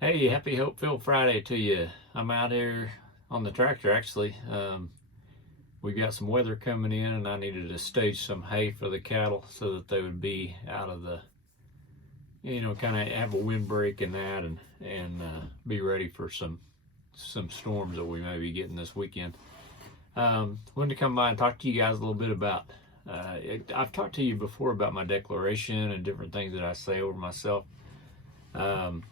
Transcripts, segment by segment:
Hey, happy Hope-filled Friday to you. I'm out here on the tractor actually. We got some weather coming in and I needed to stage some hay for the cattle so that they would be out of the, kind of have a windbreak and that and be ready for some storms that we may be getting this weekend. Wanted to come by and talk to you guys a little bit about, I've talked to you before about my declaration and different things that I say over myself. Um,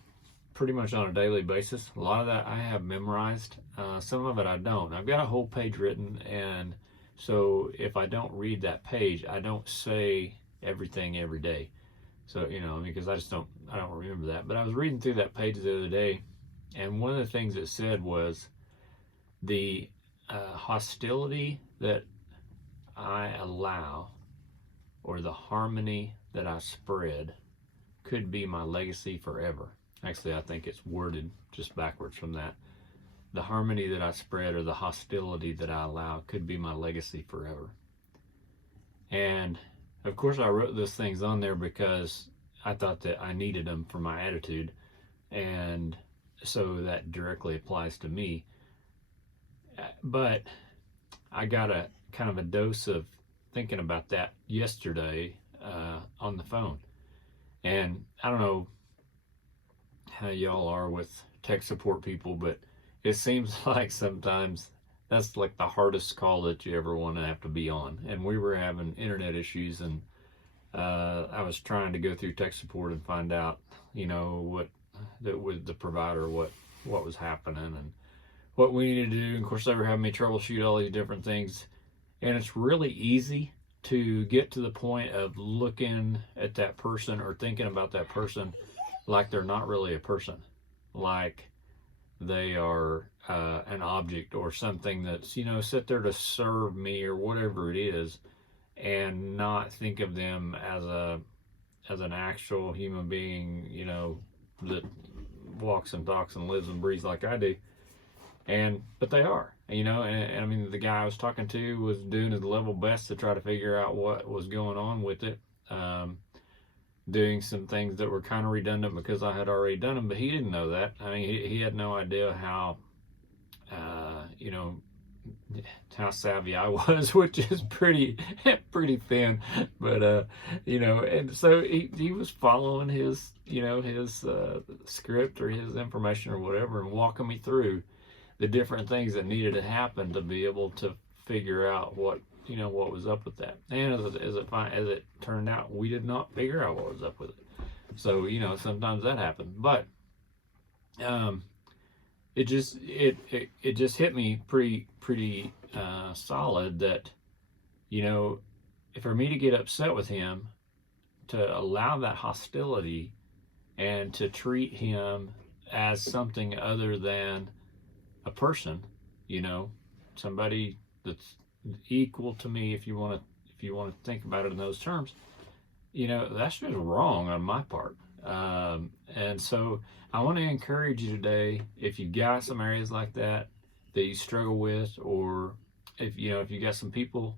Pretty much on a daily basis. A lot of that I have memorized. Some of it I don't. I've got a whole page written, and so if I don't read that page, I don't say everything every day. So because I don't remember that. But I was reading through that page the other day, and one of the things it said was the hostility that I allow, or the harmony that I spread, could be my legacy forever. Actually, I think it's worded just backwards from that. The harmony that I spread or the hostility that I allow could be my legacy forever. And of course, I wrote those things on there because I thought that I needed them for my attitude. And so that directly applies to me. But I got a kind of a dose of thinking about that yesterday on the phone. And I don't know how y'all are with tech support people, but it seems like sometimes that's like the hardest call that you ever want to have to be on. And we were having internet issues, and I was trying to go through tech support and find out, what that with the provider, what was happening and what we needed to do. And of course, they were having me troubleshoot all these different things, and it's really easy to get to the point of looking at that person or thinking about that person like they're not really a person, like they are an object or something that's set there to serve me or whatever it is, and not think of them as an actual human being, that walks and talks and lives and breathes like I do. But they are, and I mean, the guy I was talking to was doing his level best to try to figure out what was going on with it. Doing some things that were kind of redundant because I had already done them, but he didn't know that. I mean, he had no idea how, how savvy I was, which is pretty thin. But and so he was following his his script or his information or whatever, and walking me through the different things that needed to happen to be able to figure out what was up with that. And as it turned out, we did not figure out what was up with it. So sometimes that happened, but it just hit me pretty solid that for me to get upset with him, to allow that hostility and to treat him as something other than a person, somebody that's equal to me, if you want to think about it in those terms, that's just wrong on my part. And so I want to encourage you today, if you've got some areas like that you struggle with, or if you got some people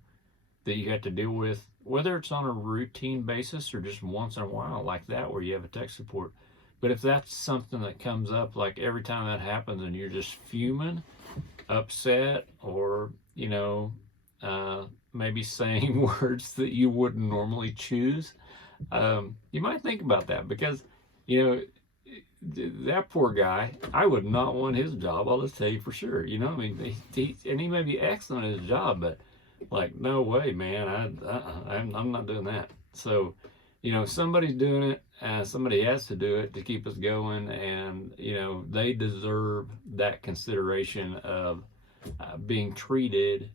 that you have to deal with, whether it's on a routine basis or just once in a while like that where you have a tech support. But if that's something that comes up, like every time that happens and you're just fuming, upset, or maybe saying words that you wouldn't normally choose, you might think about that, because that poor guy, I would not want his job. I'll just tell you for sure. I mean, he may be excellent at his job, but like, no way, man. I'm not doing that. So somebody's doing it. Somebody has to do it to keep us going, and they deserve that consideration of being treated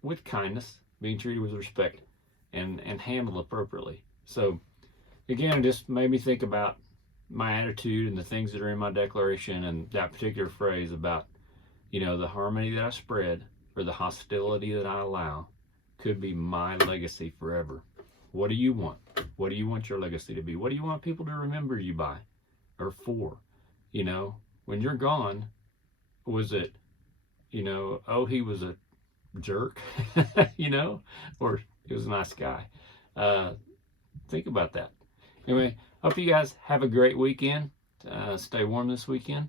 with kindness, being treated with respect, and handled appropriately. So again, just made me think about my attitude and the things that are in my declaration, and that particular phrase about the harmony that I spread or the hostility that I allow could be my legacy forever. What do you want? What do you want your legacy to be? What do you want people to remember you by or for? When you're gone, was it, oh, he was a jerk, or he was a nice guy? Think about that. Anyway, hope you guys have a great weekend. Stay warm this weekend,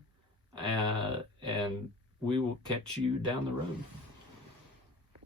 and we will catch you down the road.